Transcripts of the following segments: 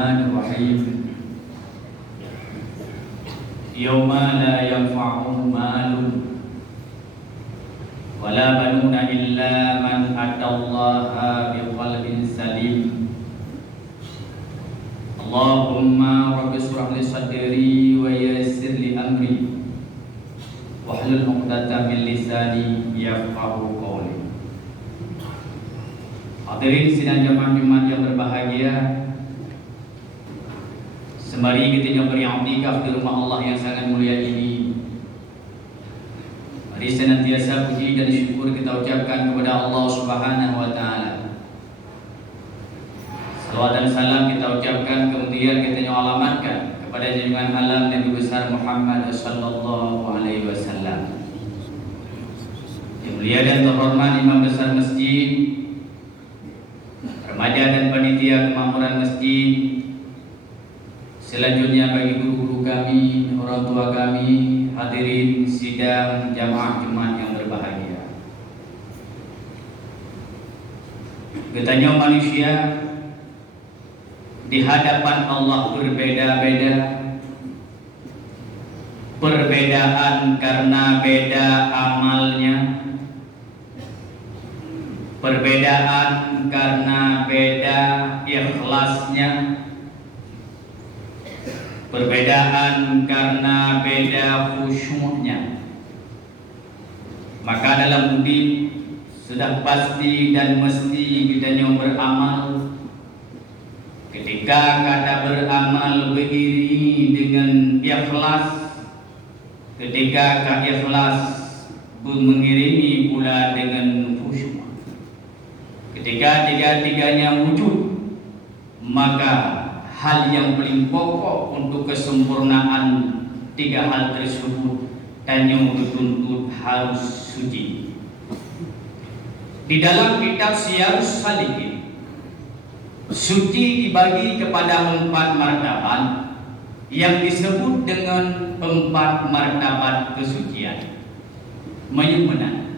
Bismillahirrahmanirrahim. Yauma la yanfa'u malun wala banuna illa man atallaha biqalbin salim. Allahumma rabbi shrah li sadri wa yassir li amri wahlul 'uqdatam min lisani yafqahu qawli. Hadirin sidang jamaah Jumat yang berbahagia, sembari kita beriktikaf di rumah Allah yang sangat mulia ini, mari senantiasa puji dan syukur kita ucapkan kepada Allah Subhanahu wa taala. Salawat dan salam kita ucapkan, kemudian kita alamatkan kepada junjungan alam Nabi besar Muhammad sallallahu alaihi wasallam. Yang mulia dan terhormat Imam besar masjid, remaja dan panitia kemakmuran masjid, selanjutnya bagi guru-guru kami, orang tua kami, hadirin sidang jamaah Jumat yang berbahagia. Katanya manusia di hadapan Allah berbeda-beda. Perbedaan karena beda amalnya, perbedaan karena beda ikhlasnya, perbedaan karena beda khusyuknya. Maka dalam hidup sudah pasti dan mesti kita beramal. Ketika kata beramal beriringi dengan ikhlas, ketika ikhlas mengiringi pula dengan khusyuk, ketika tiga-tiganya wujud, maka hal yang paling pokok untuk kesempurnaan tiga hal tersebut dan yang dituntut harus suci. Di dalam kitab Syiarus Salikin, suci dibagi kepada 4 martabat yang disebut dengan 4 martabat kesucian. Menyempurna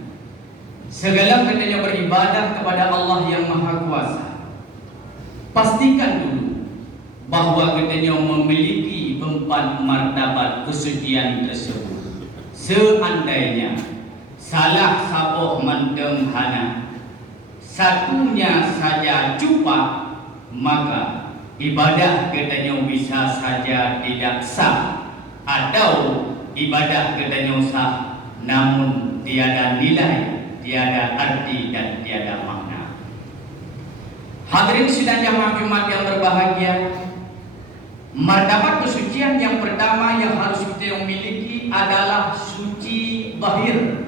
segala katanya beribadah kepada Allah yang Maha Kuasa. Pastikan dulu bahwa katanya memiliki 4 martabat kesucian tersebut. Seandainya salah saboh mendem hana, satunya saja cupa, maka ibadah katanya bisa saja tidak sah, atau ibadah katanya sah namun tiada nilai, tiada arti dan tiada makna. Hadirin sidang jamaah Jumat yang berbahagia, martabat kesucian yang pertama yang harus kita miliki adalah suci zahir.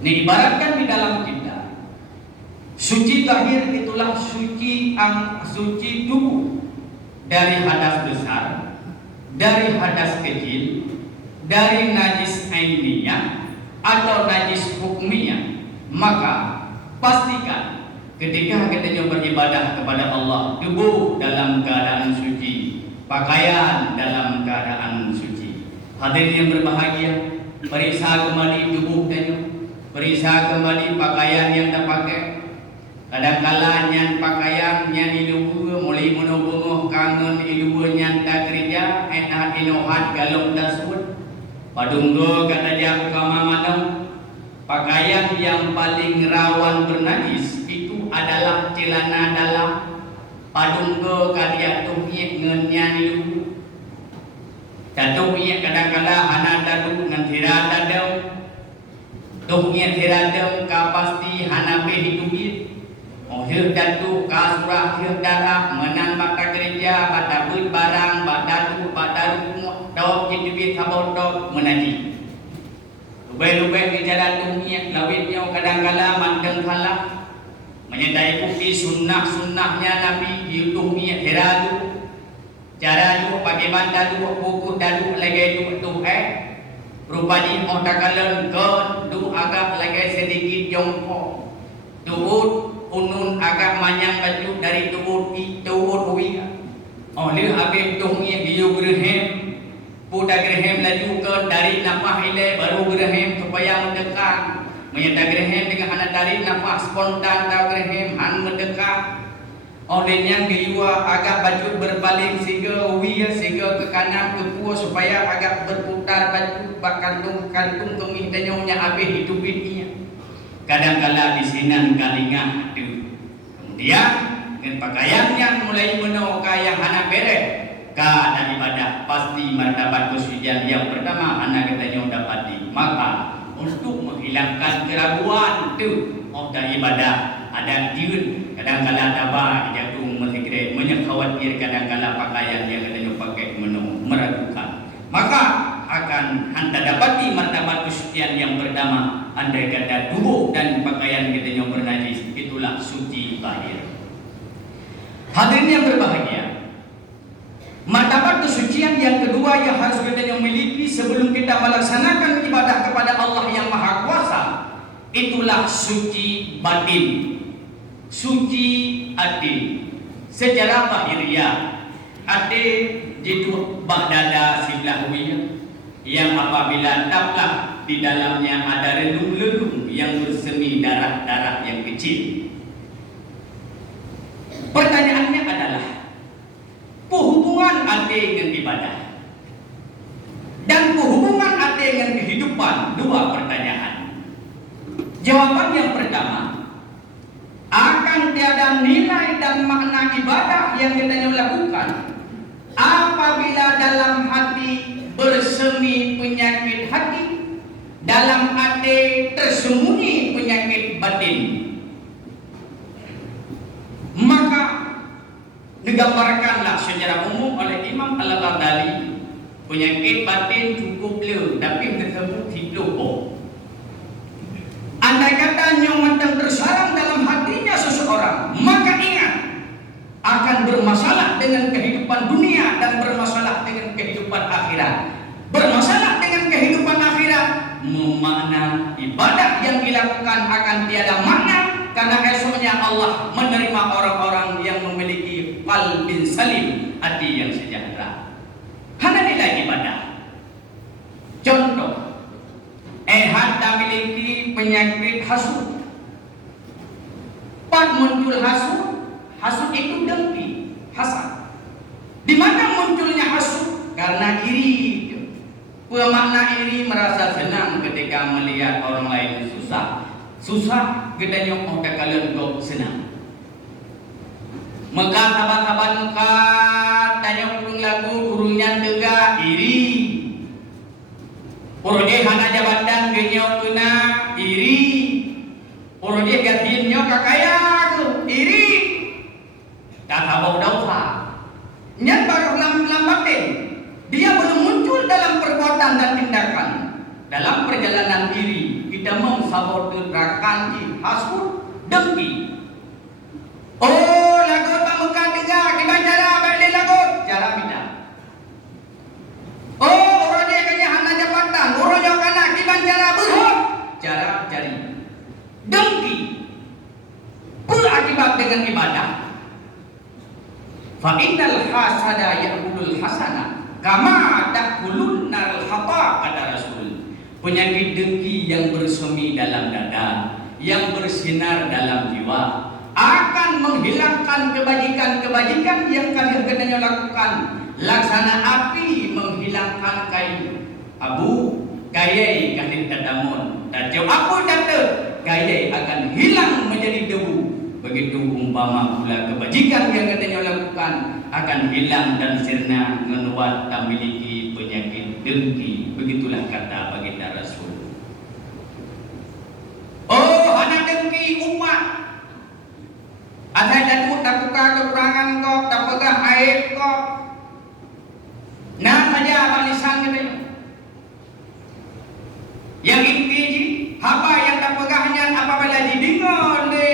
Ini ibaratkan di dalam kita, suci zahir itulah suci tubuh dari hadas besar, dari hadas kecil, dari najis ainiyah atau najis hukmiyah. Maka pastikan ketika kita beribadah kepada Allah, tubuh dalam keadaan suci, pakaian dalam keadaan suci. Hadirin yang berbahagia, periksa kembali tubuh kita, periksa kembali pakaian yang kita pakai. Kadang-kala nyan pakaian nyan ilubu mulai menubunguh kangen ilubu nyan tak kerja enak inohat galung tersebut. Padunggo kata dia ukama madam, pakaian yang paling rawan bernajis itu adalah celana dalam. Padunggo kata tuhnya ngenyan ilubu. Tuhnya kadang-kala hana dadu ngan tira dadau. Tuhnya tira dadau kapasti hana behidubit. Hir datu kasurah hir darah menang maka gereja pada bud barang badatu badaru dok jadi sabodok menaji. Lubai-lubai di jalan dunia lawitnya kadang-kala mandeng kalah menyedai bukti sunnah-sunnahnya Nabi di dunia heradu cara tu bagaimana dadu buku dadu lagi tu rupanya otakalan kon du agak lagi sedikit jongkok tuut unun agak manyang baju dari tubuh hui. Oleh habis tuhnya dia gerhem, puda gerhem laju ke dari nafas ile baru gerhem supaya mendekat. Menyata gerhem dengan anak dari nafas spontan atau gerhem han mendekat. Olehnya dia kanan ke pua supaya agak berputar baju kantung kemih danyonya habis hidupinnya. Kadang-kala di sinan kalingah tu. Kemudian dengan pakaiannya mulai meno kaya hana bere. Kada ibadah pasti martabat kesucian yang pertama anak katanya dapati. Maka untuk menghilangkan keraguan tu dari ibadah ada diun kadang-kala tabah jatuh menghikir menyekhawatir kadang-kala pakaian yang katanya pakai meragukan. Maka akan anda dapati martabat kesucian yang pertama. Andai kata tubuh dan pakaian kita yang bernajis, itulah suci zahir. Hadirin yang berbahagia, martabat kesucian yang kedua yang harus kita yang miliki sebelum kita melaksanakan ibadah kepada Allah yang Maha Kuasa, itulah suci batin, suci hati. Secara zahiriah, hati jitu ba'dada siblahwiyah yang apabila taplah di dalamnya ada relung-relung yang bersemi darah-darah yang kecil. Pertanyaannya adalah hubungan hati dengan ibadah dan hubungan hati dengan kehidupan. Dua pertanyaan. Jawaban yang pertama, akan tiada nilai dan makna ibadah yang kita lakukan apabila dalam hati bersemi penyakit hati, dalam hati tersembunyi penyakit batin. Maka digambarkanlah secara umum oleh Imam Al-Ghazali, penyakit batin cukup le tapi tersebut hidup. Andai kata nyomatan tersarang dalam hatinya seseorang, maka ingat akan bermasalah dengan kehidupan dunia dan bermasalah dengan kehidupan akhirat. Bermasalah dengan kehidupan akhirat, memakna ibadah yang dilakukan akan tiada makna, karena esoknya Allah menerima orang-orang yang memiliki qalbin salim, hati yang sejahtera. Hanya nilai ibadah. Contoh, Ehad memiliki penyakit hasud. Pas muncul hasud itu dengki, hasad. Di mana munculnya hasud? Karena iri. Pemakna iri merasa senang ketika melihat orang lain susah. Susah kita nyok kalian kau senang. Maka kabar-kabar muka tanya kurung lagu kurungnya tegak iri. Orangnya hana jabatan genyok kena iri. Orangnya gatiin nyok kakaya iri. Tak kabau dausa. Nyan baru lambatin. Dia belum muncul dalam perbuatan dan tindakan. Dalam perjalanan iri, kita mau sabotakan hasud, dengki. Oh, lagu pamuka tiga, kita cara balik lagu, cara kita. Oh, orang dia kaya hana jabatan, orang yang kena kita cara berhak, cara cari. Dengki berakibat dengan ibadah. Fa innal hasada ya'kulul hasanah. Kama ta'kulun nar khata, kata Rasul. Penyakit dengki yang bersemi dalam dada, yang bersinar dalam jiwa, akan menghilangkan kebajikan-kebajikan yang kalian kenanya lakukan. Laksana api menghilangkan kayu. Abu kayai kalian tadamun. Dan jauh aku data, kayai akan hilang menjadi debu. Begitu umpama pula kebajikan yang katanya lakukan akan hilang dan sirna menuat tak memiliki penyakit dengki. Begitulah kata baginda Rasul. Oh, anak dengki umat. Asal jatuh tak buka kekurangan kau, tak pegang aib kau. Nah saja abang lisan katanya. Yang inti apa yang tak pegahnya apabila didengar oleh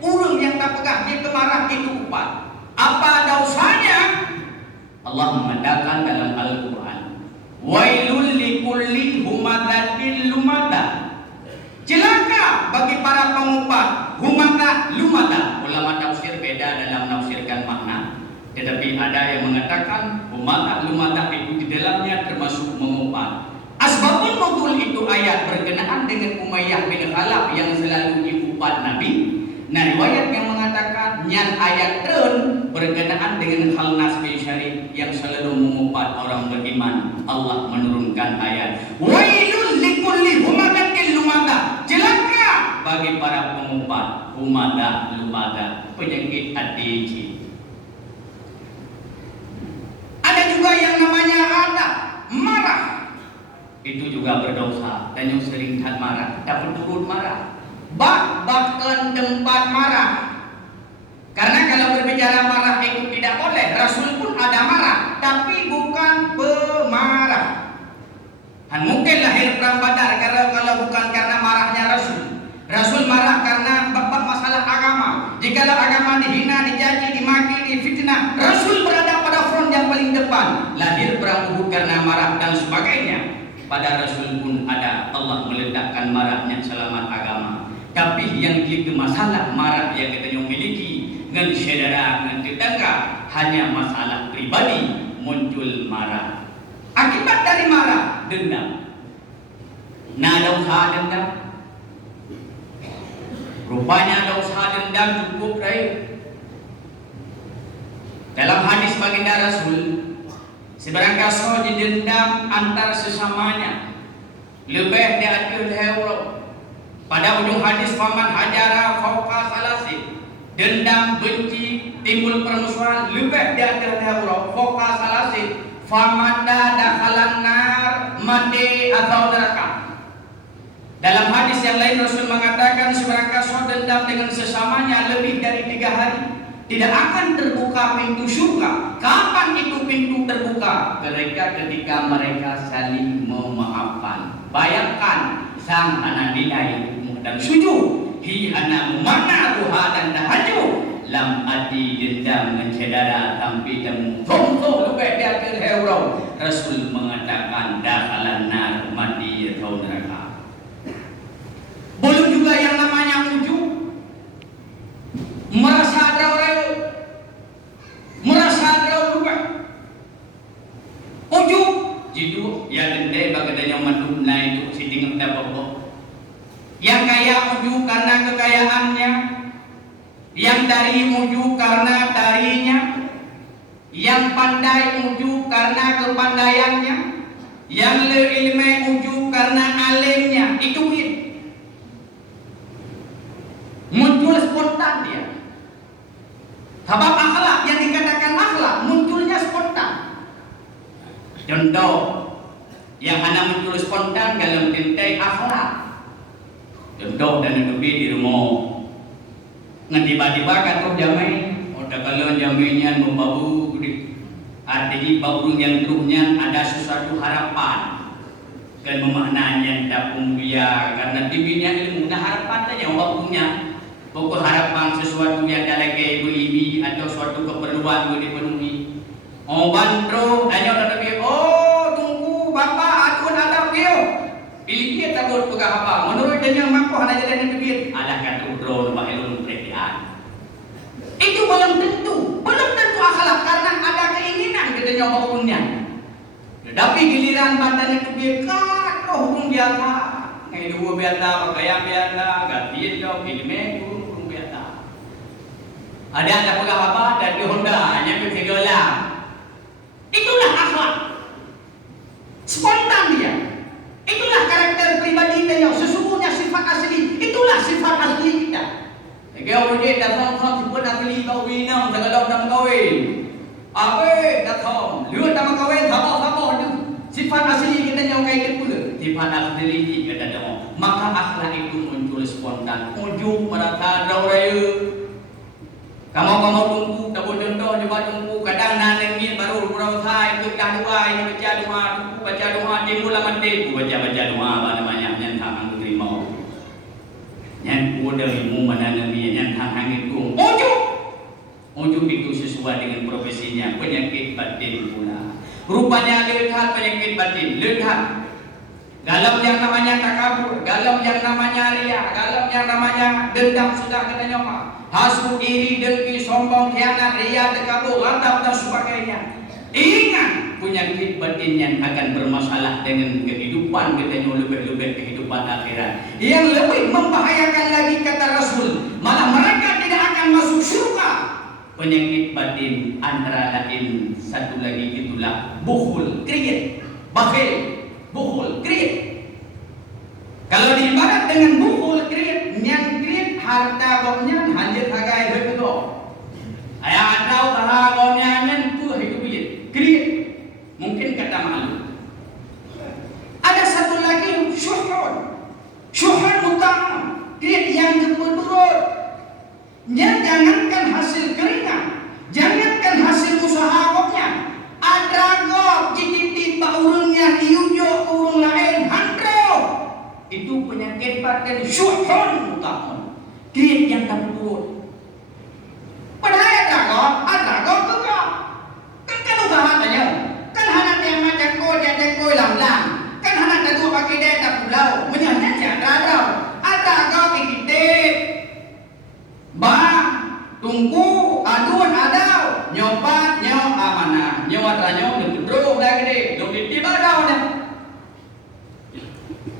urang yang tak pegah dia kemarah itu upat. Apa dosanya? Allah mengatakan dalam Al-Quran, wailul likulli humadzatil lumadah. Celaka bagi para pengumpat humadah lumadah. Ulama tafsir beda dalam menafsirkan makna, tetapi ada yang mengatakan humadah lumadah itu di dalamnya termasuk mengumpat. Asbabun nuzul itu ayat berkenaan dengan Umayyah bin Khalaf yang selalu diumpat Nabi. Nah, riwayat yang mengatakan nyan ayat terun berkenaan dengan hal nasbi syarif yang selalu mengupat orang beriman. Allah menurunkan ayat wailul likulli humadatil lumada, celaka bagi para pengupat humada lumada, penyakit ADHD. Ada juga yang namanya ada marah, itu juga berdosa. Dan yang sering marah dapat turut marah, bahkan tempat marah. Karena kalau berbicara marah itu tidak boleh. Rasul pun ada marah, tapi bukan pemarah. Dan mungkin lahir perang Badar kalau bukan karena marahnya Rasul. Rasul marah karena masalah agama. Jikalau agama dihina, dicaci, dimaki, difitnah, Rasul berada pada front yang paling depan. Lahir perang Uhud karena marah dan sebagainya. Pada Rasul pun ada Allah meletakkan marahnya selamat agama. Tapi yang jadi masalah marah yang kita miliki dengan saudara, dengan tetangga, hanya masalah pribadi, muncul marah. Akibat dari marah, dendam. Nah, ada usaha dendam. Rupanya ada usaha dendam cukup baik. Dalam hadis baginda Rasul, seberangkali dendam antar sesamanya lebih dari heuro. Pada ujung hadis faman hajara fauqa salasi, dendam, benci, timbul permusuhan lebih dari heuro fauqa salasi, famanda dakhalan nar, mati atau neraka. Dalam hadis yang lain Rasul mengatakan seberangkali dendam dengan sesamanya lebih dari 3 hari tidak akan terbuka pintu surga. Kapan itu pintu terbuka? Ketika mereka saling memaafkan. Bayangkan sang anak nilai dan sujud hi anak mana duha dan tahajud lam ati dendam mencedara tampi temu tomto lebih dari heuro. Rasul mengatakan dakhalan nar, mati atau neraka. Belum juga yang namanya ujub, merasa juga ujub jidu yang dendai bagadanya mandum naik itu siding dapat. Yang kaya ujub karena kekayaannya, yang dari ujub karena darinya, yang pandai ujub karena kepandaiannya, yang ilmu ujub karena alimnya. Itu muncul spontan dia. Sebab akhlak yang dikatakan akhlak munculnya spontan. Contoh yang hanya muncul spontan dalam tintai akhlak. Contoh dan lebih di rumah. Ngan tiba-tiba kata jamai, udah kalau jamainya membau, artinya bau yang terusnya ada sesuatu harapan. Dan memaknanya dapung dia karena tibinya ilmu nah harapan saja waktunya. Pokok harapan sesuatu yang ada lagi beribi atau suatu keperluan boleh dipenuhi. Oh bantro, hanya orang lebih. Oh tunggu bapak, aku ada video. Pilih takut pegang apa? Menurut dia yang mampu hanya jalan bibir. Alah kata drone bahaya perhatian. Itu belum tentu akhlak karena ada keinginan kita nyoba punya. Tetapi giliran badan itu biar hukum biasa. Ngai dua biasa, pakaian biasa, gantiin dong, filmnya kurung biasa. Ada pegang apa? Dari Honda, hanya $3. Itulah akhlak. Spontan dia. Itulah karakter pribadi kita. Sesungguhnya sifat asli. Itulah sifat asli kita. Kau dia datang pun asli kau winang, segala orang kawin. Apa datang? Lihat nama kawin, sama itu. Sifat asli kita yang kayak gitu. Sifat asli kita dong. Maka akhlak itu muncul spontan. Ujung merata raya. Kamu tunggu, tak boleh contoh, coba tunggu. Kadang nanti baru berusaha itu baca doa, timbul mandi. Baca doa apa namanya? Yang tangan terima. Yang udah ilmu mana nabi yang tangan itu. Ujung itu sesuai dengan profesinya, penyakit batin pula. Rupanya lihat penyakit batin, lihat. Galau yang namanya takabur, galau yang namanya riya, galau yang namanya dendam sudah kita nyoba. Hasud, iri, dengki, sombong, khianat, riya, takabur, lantak dan sebagainya. Ingat penyakit batin yang akan bermasalah dengan kehidupan kita yang lebih-lebih kehidupan akhirat. Yang lebih membahayakan lagi kata Rasul, malah mereka tidak akan masuk surga. Penyakit batin antara lain satu lagi itulah bukhul, kriit, bakhil, bukhul, kriit. Kalau diibarat dengan bukhul, kriit, nyan kriit harta goknya hanjat hagai begitu. Ayah tahu taha goknya nyan tu hidup dia, kriit. Mungkin kata malu. Ada satu lagi syuhud, syuhud mutam, kriit yang kemudian. Jangankan hasil keringat, jangankan hasil usaha koknya, ada kok jiti pak urungnya diujuk urung lain handro. Itu penyakit batin syuhun mutamun, kriit yang tak turun. Padahal ada kok juga. Kan usaha tanya, kan anak yang macam kau dia kau lam, kan anak tadu pakai dia tak pulau, menyanya ada kok dikit. Tunggu adun adau nyobat nyaw amanah nyawat ranyo duduk lagi deh duduk di badau dah.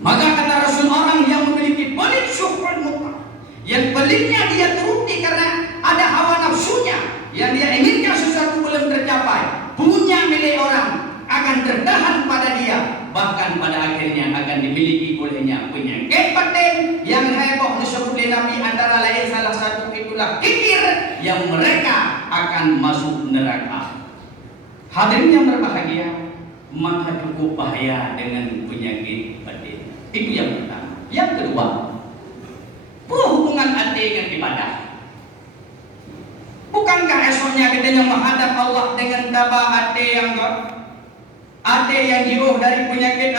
Maka kata Rasul, orang yang memiliki pelit syukur mutlak, yang pelitnya dia turuti karena ada hawa nafsunya, yang dia inginkan sesuatu belum tercapai, punya milik orang akan tertahan pada dia, bahkan pada akhirnya akan dimiliki olehnya penyakit batin yang heboh disebut oleh Nabi, antara lain salah satu itulah kikir, yang mereka akan masuk neraka. Hadirin yang berbahagia, maka cukup bahaya dengan penyakit batin. Itu yang pertama. Yang kedua, hubungan hati dengan ibadah. Bukankah esoknya kita yang menghadap Allah dengan tabah hati yang jauh dari penyakit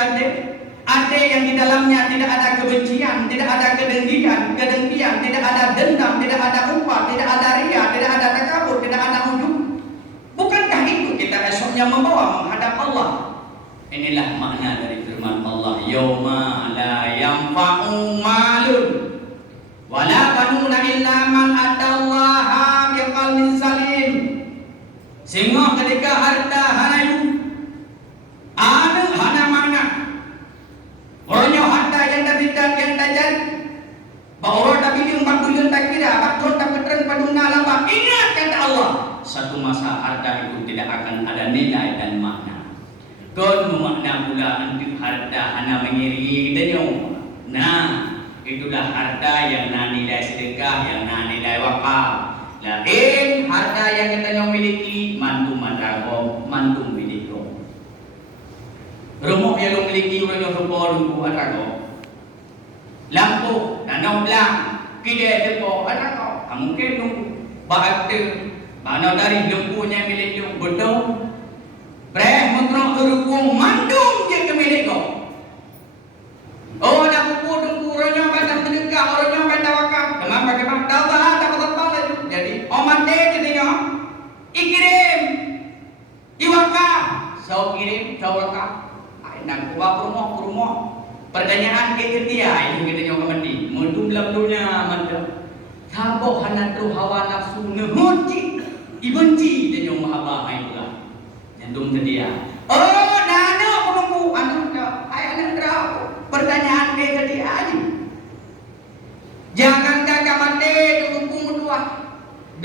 hati yang di dalamnya tidak ada kebencian, tidak ada kedengkian, tidak ada dendam, tidak ada upah, tidak ada ria, tidak ada takabur, tidak ada ujub. Bukankah itu kita esoknya membawa menghadap Allah? Inilah makna dari firman Allah, yauma la yanfa'u malun wala banuna illa man atallaha biqalbin salim. Sehingga ketika harta hanayu ada hana mana orangnya harta yang terlibat yang tajam bahwa tapi yang bakul tak kira bakul tak ketren paduna lama. Ingat kata Allah, satu masa harta itu tidak akan ada nilai dan makna. Kon memakna pula antik harta hana mengiringi kita. Nah, itulah harta yang na nilai sedekah, yang na nilai wakaf. Lain harta yang kita miliki mantu mandrago, mantu miliko. Rumah yang lo miliki orang yang rupa lumpu mandrago. Lampu, danau belang, kidai tepo mandrago. Mungkin nunggu bahasa mana dari lempunya milik lu betul. Breh mengrok terukung mandung je ke milik kau. Oh nak pupuk tunggu orangnya pandang sedekah, orangnya pandang wakaf. Kenapa? Tahu tak lagi. Jadi oman deh katanya, ikirim, iwakaf, sau kirim, sau wakaf. Nak buat rumah. Pertanyaan kita dia itu kita nyoba mandi. Mendum lamdunya mantap. Tabo hana tu hawa nafsu nehunci, ibenci dia nyoba abah itulah. Jandung dia. Oh, nana penunggu anu dah. Anak terau. Pertanyaan dia tadi aja. Jangan kakak mati dukung mendua.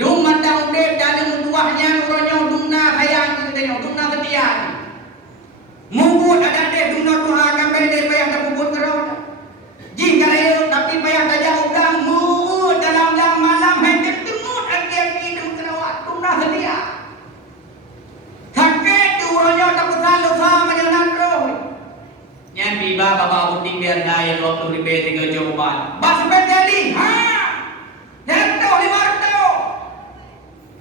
Dung mata udah dalam menduahnya orangnya dungna hayang kita dungna setia. Mungkin ada deh dungna tuha kampai deh payah tak puput kerau. Jika reo tapi payah tak jauh gang mungkin dalam malam hendak tengok aki-aki dum kerawat dungna setia. Orangnya tak selalu sama dengan roh. Yang tiba bapa puting biar daya 20 ribu tinggal jawaban. Bas pedali, jangan tahu di marto.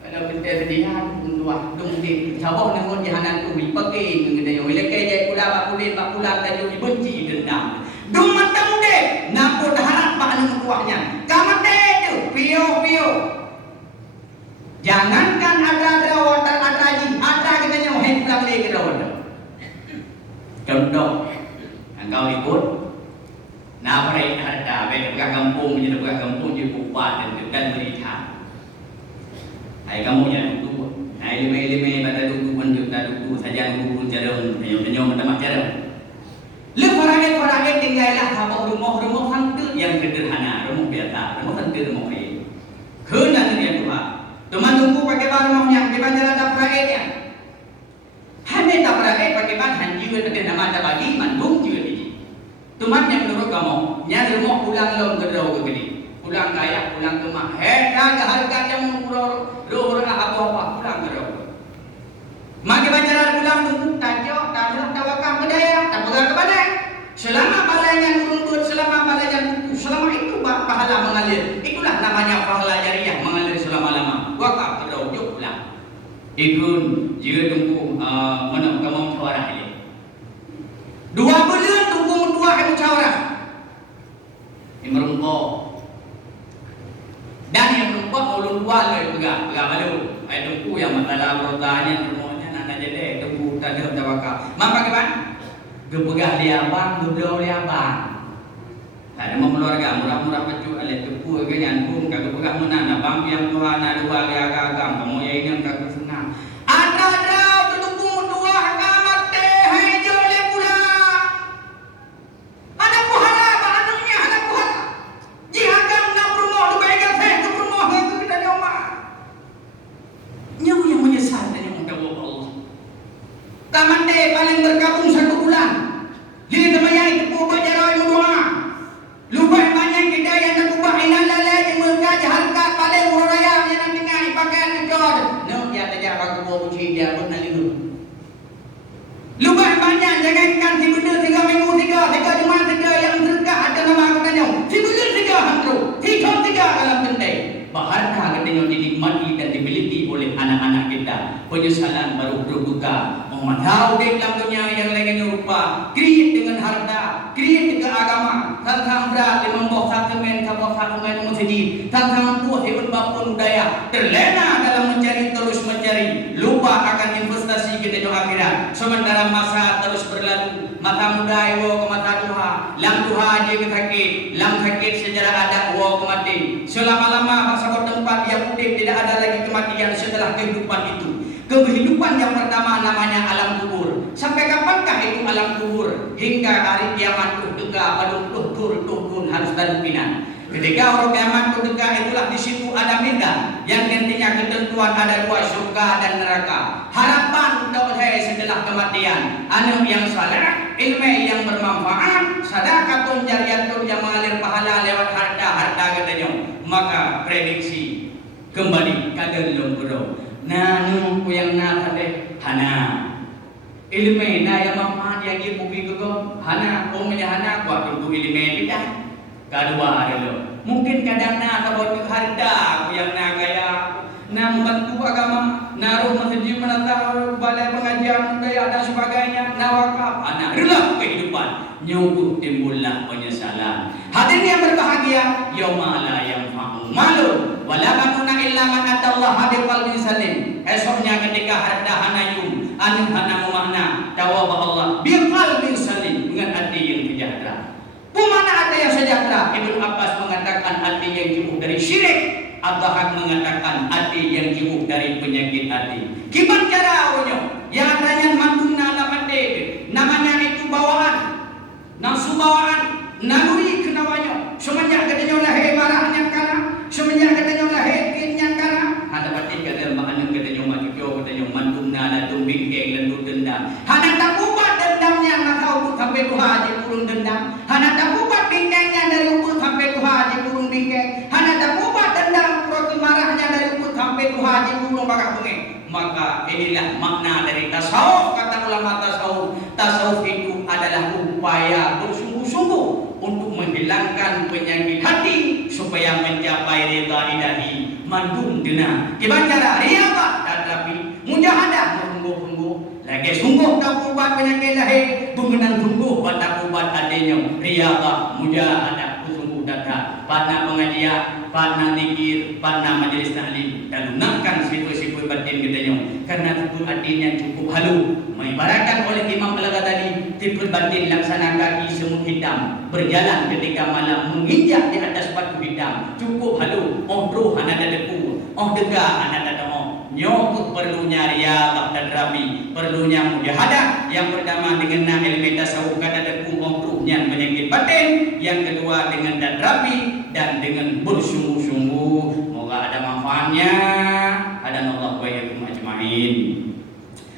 Kalau kita sedihan untuk dungti, sabah nengon jahanan tu pakai dengan dia. Bila kerja pula bakula tajuk dibenci dendam. Dung mata muda, nampu daharat pak anu kuahnya. Kamate tu, pio. Jangankan ada kita nyawa pulang lagi ke daun. Contoh, engkau ikut, nak beri harta, baik bukan kampung, jadi bukan kampung, jadi bupat dan berita. Hai kamu jangan duduk, hai lima pada duduk saja duduk jarum, penyom macam jarum. Lepas tinggallah habang rumah santu yang sederhana, rumah biasa, rumah santu rumah kaya. Kena dia dapat yang bagaimana dapat ya. Hanya dapat bagaimana hanjiwa ada nama ada bagi mandung juga ini. Tuman yang menurut kamu, nyari mau pulang lom ke draw ke gini, pulang kaya, pulang ke mah, dah harga yang murah, apa pulang ke draw. Maka baca pulang tunggu tajuk tawakal kedaya, tak pulang ke balai. Selama balainya urut, selama balainya buku, selama itu pahala mengalir. Itulah namanya pahala jariah mengalir selama-lama. Wakaf ke draw yuk pulang. Ikun jika tunggu mana kamu musyawarah ini. 2 bulan tunggu 2 musyawarah. Merungkok. Dan yang merungkok ulun 2 le pegang malu. Ai tunggu yang masalah berotanya semuanya nak jadi tunggu tadi tawakal. Maka kapan? Gepegah dia bang, geblau dia bang. Ada mau keluarga murah-murah baju ale tepu ke nyantum kagak pegah menana bang yang Tuhan ada 2 agam kamu ya ini kagak senang. Ada tunggu 2 kamat teh hijau le pula. Ada pahala bahannya ada pahala. Jihagam na promo lu baikkan saya ke promo itu kita nyoma. Nyawa yang menyesal dan yang mendawa Allah. Kamat teh paling bergabung 1 bulan. Jadi temannya itu buat jarak doa. Lupa banyak kita yang nak ubah inalala yang mengajar harga paling murah raya yang nak dengar pakaian kejor. No dia tak jaga aku buat dia pun nak lihat. Lupa banyak jangankan si benda 3 minggu 3 cuma 3 yang sedekah ada nama aku tanya. Si benda 3 hangro, 3 dalam tendai. Harta katanya dinikmati dan dimiliki oleh anak-anak kita. Penyesalan baru berduka. Muhammad tahu di dalam dunia yang lain rupa. Kriit dengan harta, kriit dengan agama. Tentang berat di membok satu men masjid. Tentang puas hebat bapun budaya. Terlena dalam terus mencari. Lupa akan investasi kita di akhirat. Sementara masa terus berlalu. Mata muda wo ke mata Tuhan. Lam Tuhan dia sakit. Lam sakit sejarah ada wo ke mati. Selama-lama bangsa tempat yang putih tidak ada lagi kematian setelah kehidupan itu. Kehidupan yang pertama namanya alam kubur. Sampai kapankah itu alam kubur? Hingga hari kiamat tega padung tuhun harus dan pinan. Ketika orang kiamat tega itulah di situ ada minda yang nantinya ketentuan ada 2 surga dan neraka. Harapan untuk saya setelah kematian, anu yang saleh, ilmu yang bermanfaat, sedekah jariyatun yang mengalir pahala lewat harta katanya. Maka prediksi kembali ke dalam bro. Nanu yang tadi hana ilmu na yang manfaat yang ibu bigo hana omnya hana kuat untuk ilmu tidak kedua adalah mungkin kadang na kalau harta yang na gaya na membantu agama naruh masjid menata balai pengajian budaya dan sebagainya na wakaf hana adalah kehidupan nyuguh timbullah penyesalan. Hadirin yang berbahagia yauma la yanfa'u malu wala banuna illa man atallaha biqalbin salim. Esoknya ketika harta hanayum anu hana makna tawaba Allah biqalbin salim dengan hati yang sejahtera. Pemana hati yang sejahtera? Ibnu Abbas mengatakan hati yang jauh dari syirik. Abdahak mengatakan hati yang jauh dari penyakit hati. Gimana cara awalnya? Yang adanya mandungna namanya namanya itu bawaan, nafsu bawaan, naluri kenawanya. Semenjak katanya lahir marahnya kana, semenjak katanya lahir kinnya kana. Ada batin kata makna katanya mati kyo katanya mandungna la tumbing keng lendu dendam. Hana tak ubah dendamnya maka ubah sampai Tuhan aja kurung dendam. Hana tak ubah bingkengnya dari ubah sampai Tuhan aja kurung bingkeng. Hana tak ubah dendam roti marahnya dari ubah sampai Tuhan aja kurung bakal bengeng. Maka inilah makna dari tasawuf. Kata ulama tasawuf, tasawuf itu adalah upaya bersungguh-sungguh untuk menghilangkan penyakit hati supaya mencapai ridha ilahi mandum dena. Gimana cara? Riyadhah tetapi mujahadah sungguh-sungguh. Lagi sungguh tak ubat penyakit lahir, mengenang sungguh tak ubat adanya. Riyadhah mujahadah sungguh data. Pada pengajian, pada zikir, pada majelis taklim dan gunakan situ-situ batin kita karena itu artinya cukup halu. Mengibaratkan oleh Imam Al-Ghazali, tipe batin laksana kaki semut hitam berjalan ketika malam menginjak di atas batu hitam. Cukup halu. Oh bro, hana deku. Oh dega, hana dadamo. Nyokut perlunya riyadhah dan rabi, perlunya mujahadah. Yang pertama dengan ilmu tasawuf kata dekuongkruhnya penyakit batin. Yang kedua dengan dan rabi dan dengan bersungguh-sungguh. Moga ada manfaatnya.